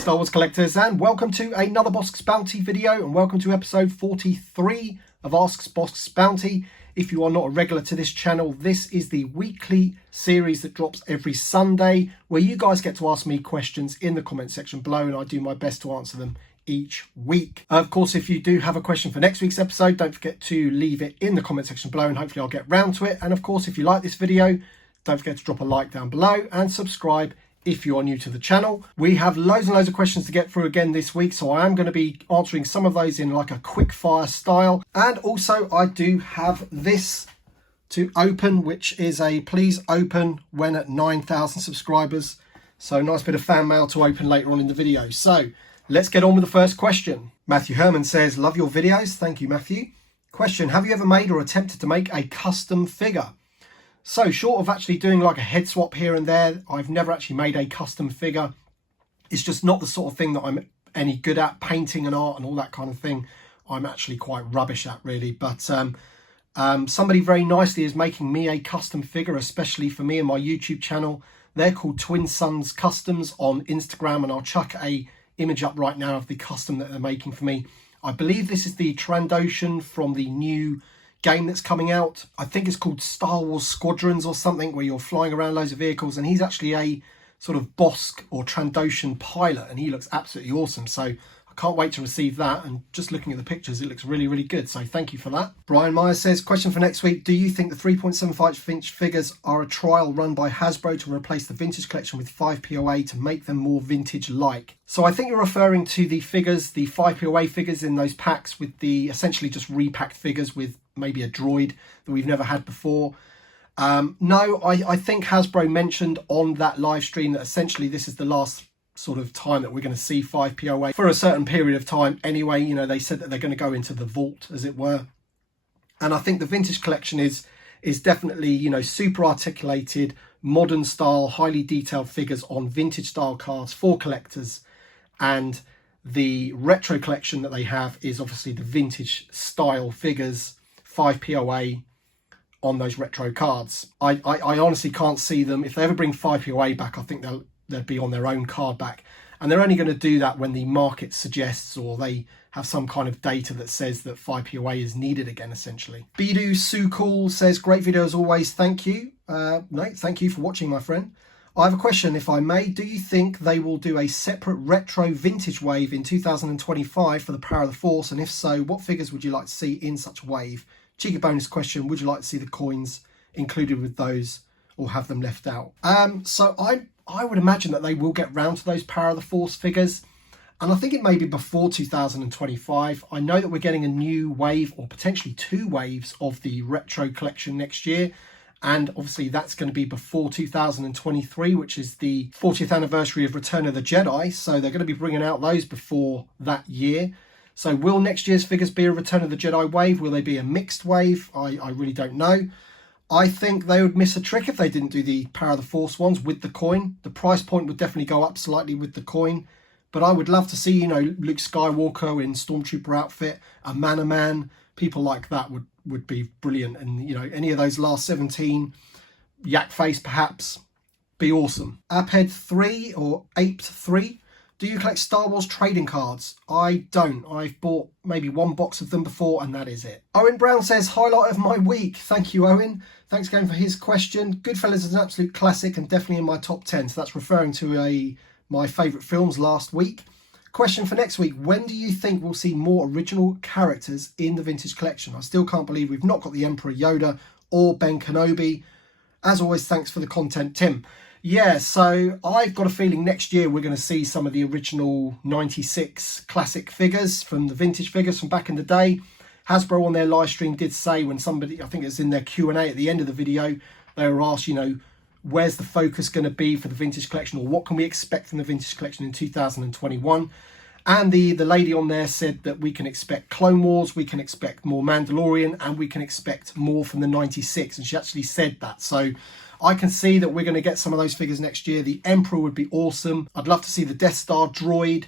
Star Wars collectors, and welcome to another Bossk's Bounty video, and welcome to episode 43 of Ask Bossk's Bounty. If you are not a regular to this channel, this is the weekly series that drops every Sunday, where you guys get to ask me questions in the comment section below, and I do my best to answer them each week. Of course, if you do have a question for next week's episode, don't forget to leave it in the comment section below, and hopefully I'll get round to it. And of course, if you like this video, don't forget to drop a like down below and subscribe if you are new to the channel. We have loads and loads of questions to get through again this week, so I am going to be answering some of those in like a quick fire style. And also I do have this to open, which is a please open when at 9,000 subscribers. So nice bit of fan mail to open later on in the video. So let's get on with the first question. Matthew Herman says, love your videos. Thank you, Matthew. Question, have you ever made or attempted to make a custom figure? So short of actually doing like a head swap here and there, I've never actually made a custom figure. It's just not the sort of thing that I'm any good at. Painting and art and all that kind of thing, I'm actually quite rubbish at, really. But somebody very nicely is making me a custom figure, especially for me and my YouTube channel. They're called Twin Sons Customs on Instagram, and I'll chuck a image up right now of the custom that they're making for me. I believe this is the Trandoshan from the new game that's coming out. I think it's called Star Wars Squadrons or something, where you're flying around loads of vehicles, and he's actually a sort of Bossk or Trandoshan pilot, and he looks absolutely awesome. So I can't wait to receive that, and just looking at the pictures, it looks really, really good. So thank you for that. Brian Myers says, question for next week, do you think the 3.75-inch figures are a trial run by Hasbro to replace the vintage collection with 5POA to make them more vintage-like? So I think you're referring to the figures, the 5POA figures in those packs with the essentially just repacked figures with maybe a droid that we've never had before. No, I think Hasbro mentioned on that live stream that essentially this is the last sort of time that we're going to see 5POA for a certain period of time anyway. You know, they said that they're going to go into the vault, as it were. And I think the vintage collection is definitely, you know, super articulated, modern style, highly detailed figures on vintage style cards for collectors. And the retro collection that they have is obviously the vintage style figures, 5POA on those retro cards. I honestly can't see them. If they ever bring 5POA back, I think they'll be on their own card back. And they're only going to do that when the market suggests, or they have some kind of data that says that 5POA is needed again, essentially. Bidu Sukul says, great video as always. Thank you. No, thank you for watching, my friend. I have a question, if I may. Do you think they will do a separate retro vintage wave in 2025 for the Power of the Force? And if so, what figures would you like to see in such a wave? Cheeky bonus question, would you like to see the coins included with those or have them left out? So I would imagine that they will get round to those Power of the Force figures. And I think it may be before 2025. I know that we're getting a new wave, or potentially two waves, of the retro collection next year. And obviously that's going to be before 2023, which is the 40th anniversary of Return of the Jedi. So they're going to be bringing out those before that year. So will next year's figures be a Return of the Jedi wave? Will they be a mixed wave? I really don't know. I think they would miss a trick if they didn't do the Power of the Force ones with the coin. The price point would definitely go up slightly with the coin. But I would love to see, you know, Luke Skywalker in Stormtrooper outfit, a Man, people like that would be brilliant. And, you know, any of those last 17, Yak Face perhaps, be awesome. Aped 3 or Aped 3. Do you collect Star Wars trading cards? I don't. I've bought maybe one box of them before, and that is it. Owen Brown says, highlight of my week. Thank you, Owen. Thanks again for his question. Goodfellas is an absolute classic and definitely in my top 10. So that's referring to my favourite films last week. Question for next week. When do you think we'll see more original characters in the vintage collection? I still can't believe we've not got the Emperor Yoda or Ben Kenobi. As always, thanks for the content, Tim. Yeah, so I've got a feeling next year we're going to see some of the original 96 classic figures from the vintage figures from back in the day. Hasbro on their live stream did say, when somebody, I think it's in their Q&A at the end of the video, they were asked, you know, where's the focus going to be for the vintage collection, or what can we expect from the vintage collection in 2021? And the lady on there said that we can expect Clone Wars, we can expect more Mandalorian, and we can expect more from the 96. And she actually said that. So I can see that we're going to get some of those figures next year. The Emperor would be awesome. I'd love to see the Death Star droid.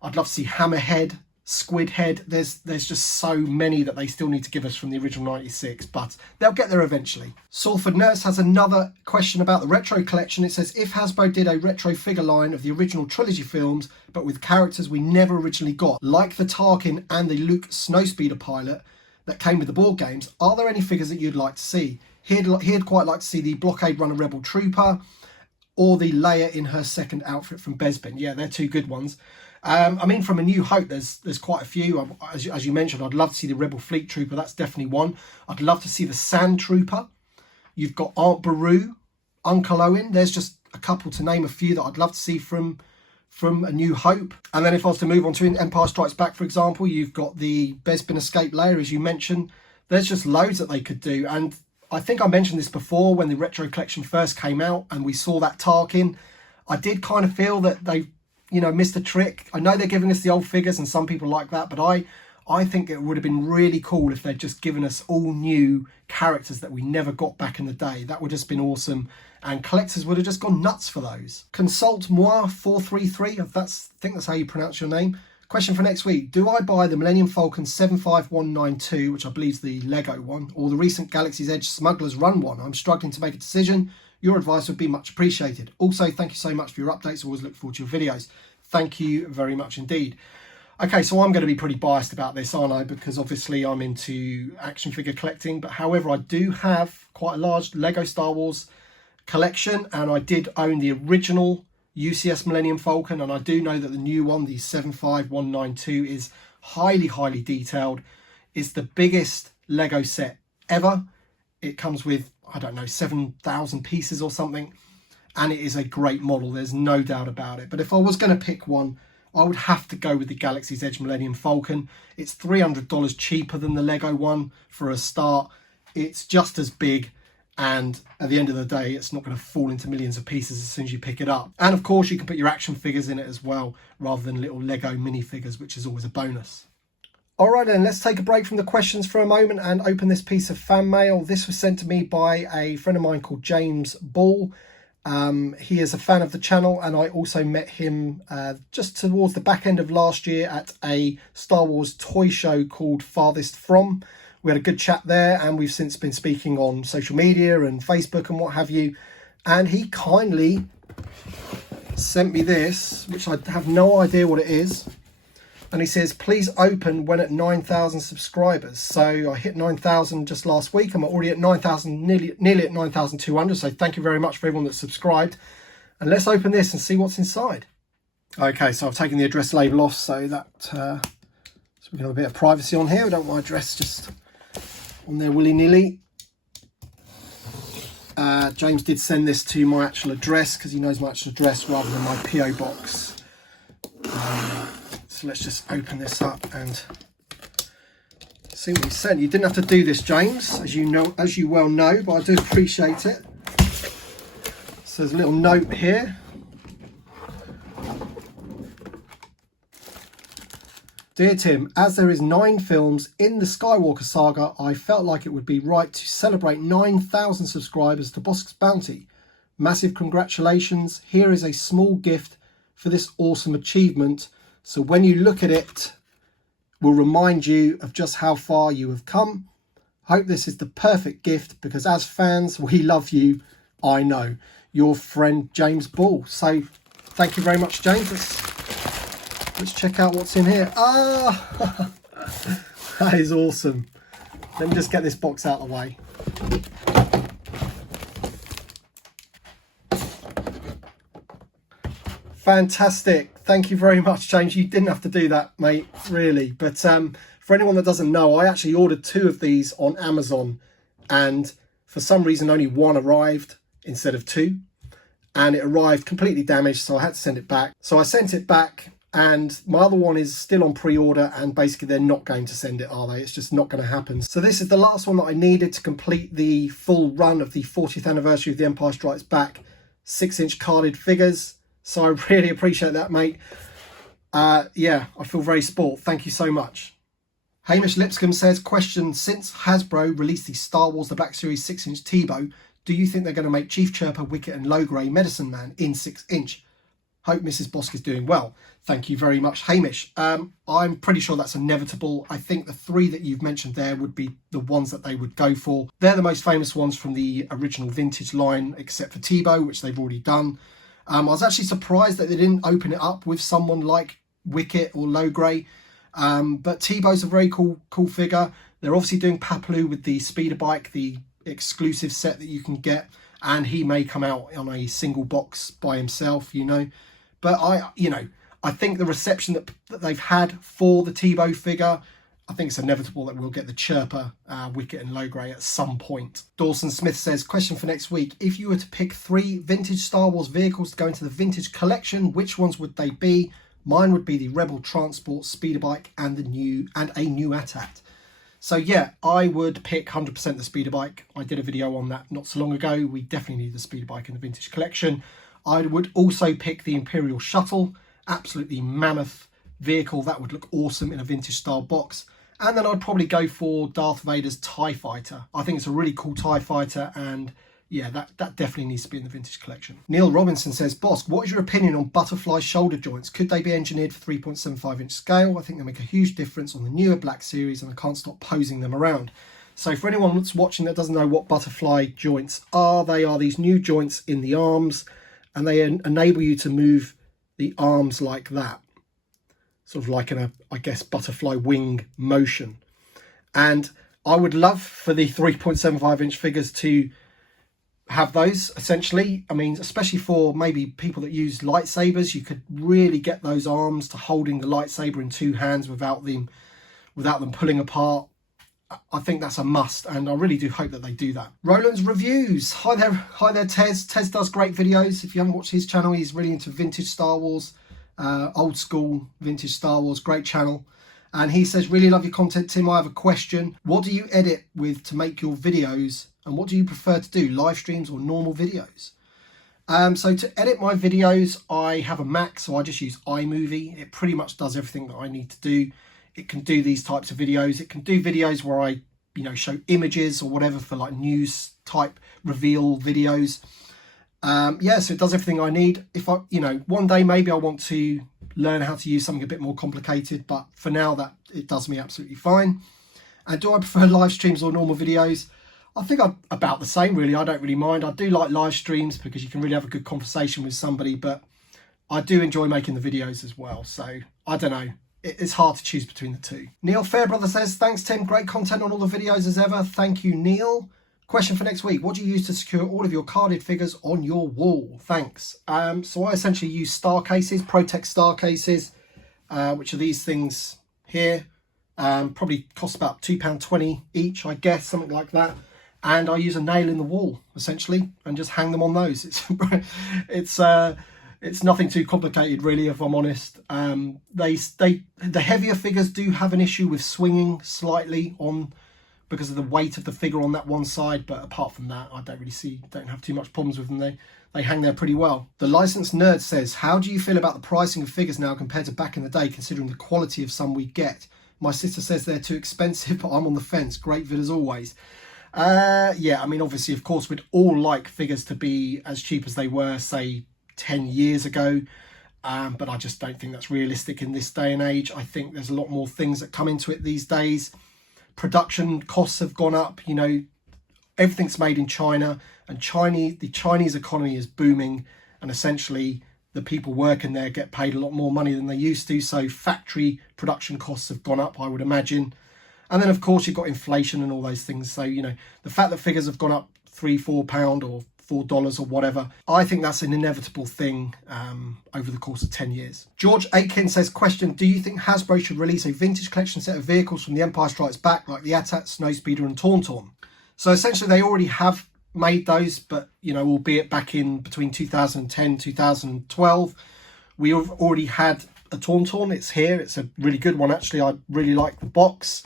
I'd love to see Hammerhead, squid head. There's just so many that they still need to give us from the original 96, but they'll get there eventually. Salford Nurse has another question about the retro collection. It says, if Hasbro did a retro figure line of the original trilogy films, but with characters we never originally got, like the Tarkin and the Luke Snowspeeder pilot that came with the board games, are there any figures that you'd like to see? He'd quite like to see the Blockade Runner Rebel Trooper or the Leia in her second outfit from Bespin. Yeah, they're two good ones. I mean, from A New Hope, there's quite a few. As you mentioned, I'd love to see the Rebel Fleet Trooper. That's definitely one. I'd love to see the Sand Trooper. You've got Aunt Beru, Uncle Owen. There's just a couple to name a few that I'd love to see from A New Hope. And then if I was to move on to Empire Strikes Back, for example, you've got the Bespin Escape Leia, as you mentioned. There's just loads that they could do. And I think I mentioned this before when the retro collection first came out and we saw that Tarkin. I did kind of feel that they, missed a trick. I know they're giving us the old figures and some people like that, but I think it would have been really cool if they'd just given us all new characters that we never got back in the day. That would have just been awesome, and collectors would have just gone nuts for those. Consult Moi 433, I think that's how you pronounce your name. Question for next week: do I buy the Millennium Falcon 75192, which I believe is the Lego one, or the recent Galaxy's Edge Smugglers Run one? I'm struggling to make a decision. Your advice would be much appreciated. Also, thank you so much for your updates. I always look forward to your videos. Thank you very much indeed. Okay, so I'm going to be pretty biased about this, aren't I? Because obviously I'm into action figure collecting. But however, I do have quite a large Lego Star Wars collection. And I did own the original UCS Millennium Falcon. And I do know that the new one, the 75192, is highly, highly detailed. It's the biggest Lego set ever. It comes with, I don't know, 7,000 pieces or something. And it is a great model. There's no doubt about it. But if I was going to pick one, I would have to go with the Galaxy's Edge Millennium Falcon. It's $300 cheaper than the Lego one for a start. It's just as big. And at the end of the day, it's not going to fall into millions of pieces as soon as you pick it up. And of course, you can put your action figures in it as well, rather than little Lego minifigures, which is always a bonus. All right, then, let's take a break from the questions for a moment and open this piece of fan mail. This was sent to me by a friend of mine called James Ball. He is a fan of the channel, and I also met him just towards the back end of last year at a Star Wars toy show called Farthest From. We had a good chat there, and we've since been speaking on social media and Facebook and what have you. And he kindly sent me this, which I have no idea what it is. And he says, please open when at 9,000 subscribers. So I hit 9,000 just last week. I'm already at 9,000, nearly at 9,200. So thank you very much for everyone that's subscribed. And let's open this and see what's inside. Okay, so I've taken the address label off so that so we have a bit of privacy on here. We don't want my address just on there willy-nilly. James did send this to my actual address because he knows my actual address rather than my PO box. So let's just open this up and see what he sent. You didn't have to do this, James, as you well know, but I do appreciate it. So there's a little note here. Dear Tim, as there is 9 films in the Skywalker saga, I felt like it would be right to celebrate 9,000 subscribers to Bossk's Bounty. Massive congratulations. Here is a small gift for this awesome achievement. So when you look at it, will remind you of just how far you have come. Hope this is the perfect gift because as fans, we love you. I know. Your friend, James Ball. So thank you very much, James. Let's check out what's in here. Ah, that is awesome. Let me just get this box out of the way. Fantastic. Thank you very much, James. You didn't have to do that, mate, really. But for anyone that doesn't know, I actually ordered 2 of these on Amazon. And for some reason, only one arrived instead of 2. And it arrived completely damaged, so I had to send it back. So I sent it back, and my other one is still on pre-order. And basically, they're not going to send it, are they? It's just not going to happen. So this is the last one that I needed to complete the full run of the 40th anniversary of The Empire Strikes Back 6-inch carded figures. So I really appreciate that, mate. Yeah, I feel very spoilt. Thank you so much. Hamish Lipscomb says, question, since Hasbro released the Star Wars The Black Series 6-inch Tebow, do you think they're going to make Chief Chirper, Wicket and Low Grey Medicine Man in 6-inch? Hope Mrs. Bossk is doing well. Thank you very much, Hamish. I'm pretty sure that's inevitable. I think the 3 that you've mentioned there would be the ones that they would go for. They're the most famous ones from the original vintage line, except for Tebow, which they've already done. I was actually surprised that they didn't open it up with someone like Wicket or Logray. But Tebow's a very cool figure. They're obviously doing Papaloo with the speeder bike, the exclusive set that you can get, and he may come out on a single box by himself, you know. But I think the reception that they've had for the Tebow figure, I think it's inevitable that we'll get the Chirper, Wicket and Logray at some point. Dawson Smith says, question for next week. If you were to pick 3 vintage Star Wars vehicles to go into the vintage collection, which ones would they be? Mine would be the Rebel Transport speeder bike and a new AT-AT. So yeah, I would pick 100% the speeder bike. I did a video on that not so long ago. We definitely need the speeder bike in the vintage collection. I would also pick the Imperial Shuttle. Absolutely mammoth vehicle. That would look awesome in a vintage style box. And then I'd probably go for Darth Vader's TIE Fighter. I think it's a really cool TIE Fighter, and yeah, that definitely needs to be in the vintage collection. Neil Robinson says, Bossk, what is your opinion on butterfly shoulder joints? Could they be engineered for 3.75 inch scale? I think they make a huge difference on the newer Black Series, and I can't stop posing them around. So for anyone that's watching that doesn't know what butterfly joints are, they are these new joints in the arms, and they enable you to move the arms like that. Sort of like in I guess, butterfly wing motion. And I would love for the 3.75 inch figures to have those, essentially. I mean, especially for maybe people that use lightsabers, you could really get those arms to holding the lightsaber in 2 hands without them pulling apart. I think that's a must, and I really do hope that they do that. Roland's Reviews. Hi there, Tez. Tez does great videos. If you haven't watched his channel, he's really into vintage Star Wars, old school vintage Star Wars. Great channel. And he says, really love your content, Tim. I have a question. What do you edit with to make your videos, and what do you prefer to do, live streams or normal videos? So to edit my videos, I have a Mac, so I just use iMovie. It pretty much does everything that I need to do. It can do these types of videos. It can do videos where I, show images or whatever for like news type reveal videos. Yeah, so it does everything I need. If I, one day maybe I want to learn how to use something a bit more complicated, but for now that it does me absolutely fine. And do I prefer live streams or normal videos? I think I'm about the same, really. I don't really mind. I do like live streams because you can really have a good conversation with somebody, but I do enjoy making the videos as well. So I don't know. It's hard to choose between the two. Neil Fairbrother says, thanks, Tim. Great content on all the videos as ever. Thank you, Neil. Question for next week. What do you use to secure all of your carded figures on your wall? Thanks. So I essentially use star cases, Protect star cases, which are these things here. Probably cost about £2.20 each, I guess, something like that. And I use a nail in the wall, essentially, and just hang them on those. It's nothing too complicated, really, if I'm honest. The heavier figures do have an issue with swinging slightly on because of the weight of the figure on that one side, but apart from that, I don't have too much problems with them. They hang there pretty well. The Licensed Nerd says, how do you feel about the pricing of figures now compared to back in the day, considering the quality of some we get? My sister says they're too expensive, but I'm on the fence. Great vid as always. Yeah, I mean, obviously, of course, we'd all like figures to be as cheap as they were, say, 10 years ago, but I just don't think that's realistic in this day and age. I think there's a lot more things that come into it these days. Production costs have gone up, everything's made in China, and the Chinese economy is booming, and essentially the people working there get paid a lot more money than they used to, so factory production costs have gone up, I would imagine. And then of course you've got inflation and all those things, so the fact that figures have gone up £3-4 or $4 or whatever, I think that's an inevitable thing over the course of 10 years. George Aiken says, question, do you think Hasbro should release a vintage collection set of vehicles from The Empire Strikes Back like the AT-AT, Snowspeeder and Tauntaun? So essentially they already have made those, but albeit back in between 2010 2012, we have already had a Tauntaun. It's here. It's a really good one, actually. I really like the box.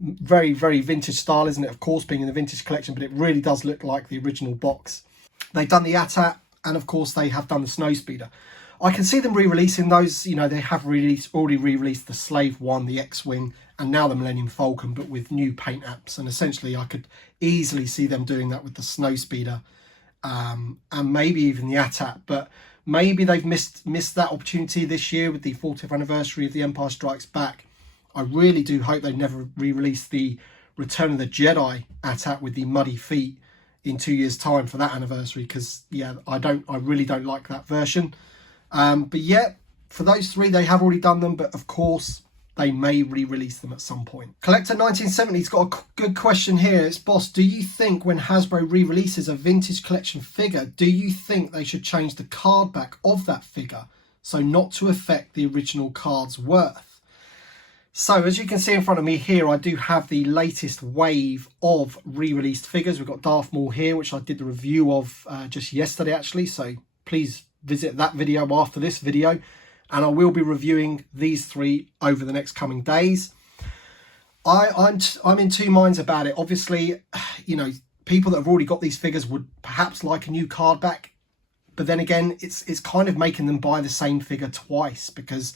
Very, very vintage style, isn't it? Of course, being in the vintage collection, but it really does look like the original box. They've done the AT-AT, and of course they have done the Snowspeeder. I can see them re-releasing those. They have already re-released the Slave One, the X-Wing, and now the Millennium Falcon, but with new paint apps. And essentially I could easily see them doing that with the Snowspeeder, and maybe even the AT-AT. But Maybe they've missed that opportunity this year with the 40th anniversary of The Empire Strikes Back. I really do hope they never re-release the Return of the Jedi AT-AT with the muddy feet in 2 years' time for that anniversary, because yeah, I really don't like that version. But yeah, for those three, they have already done them, but of course they may re-release them at some point. Collector 1970's got a good question here. It's Bossk, do you think when Hasbro re-releases a vintage collection figure, do you think they should change the card back of that figure so not to affect the original card's worth? So as you can see in front of me here, I do have the latest wave of re-released figures. We've got Darth Maul here, which I did the review of just yesterday actually, so please visit that video after this video. And I will be reviewing these three over the next coming days. I'm in two minds about it. Obviously, you know, people that have already got these figures would perhaps like a new card back. But then again, it's kind of making them buy the same figure twice, because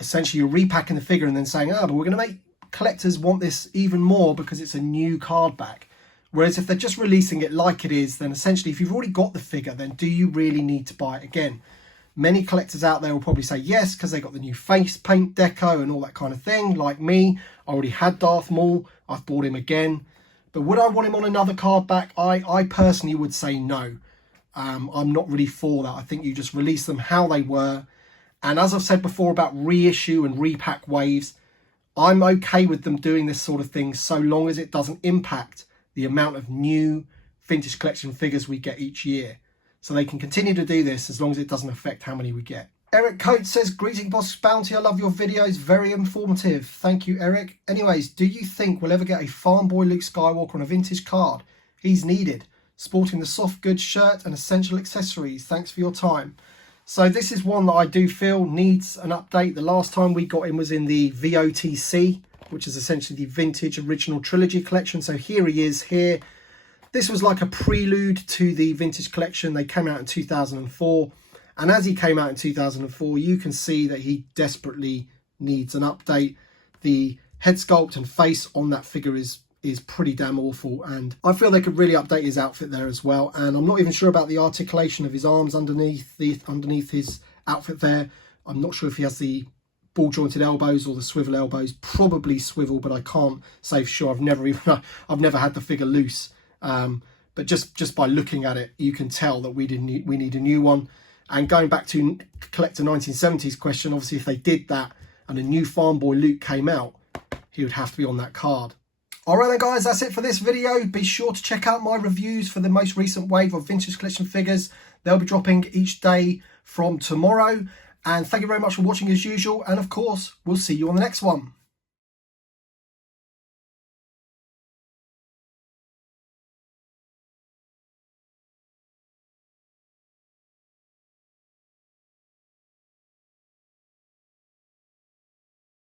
essentially you're repacking the figure and then saying, oh, but we're going to make collectors want this even more because it's a new card back. Whereas if they're just releasing it like it is, then essentially if you've already got the figure, then do you really need to buy it again? Many collectors out there will probably say yes, because they got the new face paint deco and all that kind of thing. Like me, I already had Darth Maul. I've bought him again. But would I want him on another card back? I personally would say no. I'm not really for that. I think you just release them how they were. And as I've said before about reissue and repack waves, I'm okay with them doing this sort of thing so long as it doesn't impact the amount of new vintage collection figures we get each year. So they can continue to do this as long as it doesn't affect how many we get. Eric Coates says, greeting Bossk Bounty, I love your videos, very informative. Thank you, Eric. Anyways, do you think we'll ever get a farm boy Luke Skywalker on a vintage card? He's needed, sporting the soft goods shirt and essential accessories. Thanks for your time. So this is one that I do feel needs an update. The last time we got him was in the VOTC, which is essentially the Vintage Original Trilogy collection. So here he is here. This was like a prelude to the vintage collection. They came out in 2004. And as he came out in 2004, you can see that he desperately needs an update. The head sculpt and face on that figure is pretty damn awful. And I feel they could really update his outfit there as well. And I'm not even sure about the articulation of his arms underneath his outfit there. I'm not sure if he has the ball jointed elbows or the swivel elbows. Probably swivel, but I can't say for sure. I've never had the figure loose. But just by looking at it, you can tell that we need a new one. And going back to Collector 1970's question, obviously if they did that and a new Farm Boy Luke came out, he would have to be on that card. Alright then guys, that's it for this video. Be sure to check out my reviews for the most recent wave of vintage collection figures. They'll be dropping each day from tomorrow. And thank you very much for watching as usual. And of course, we'll see you on the next one.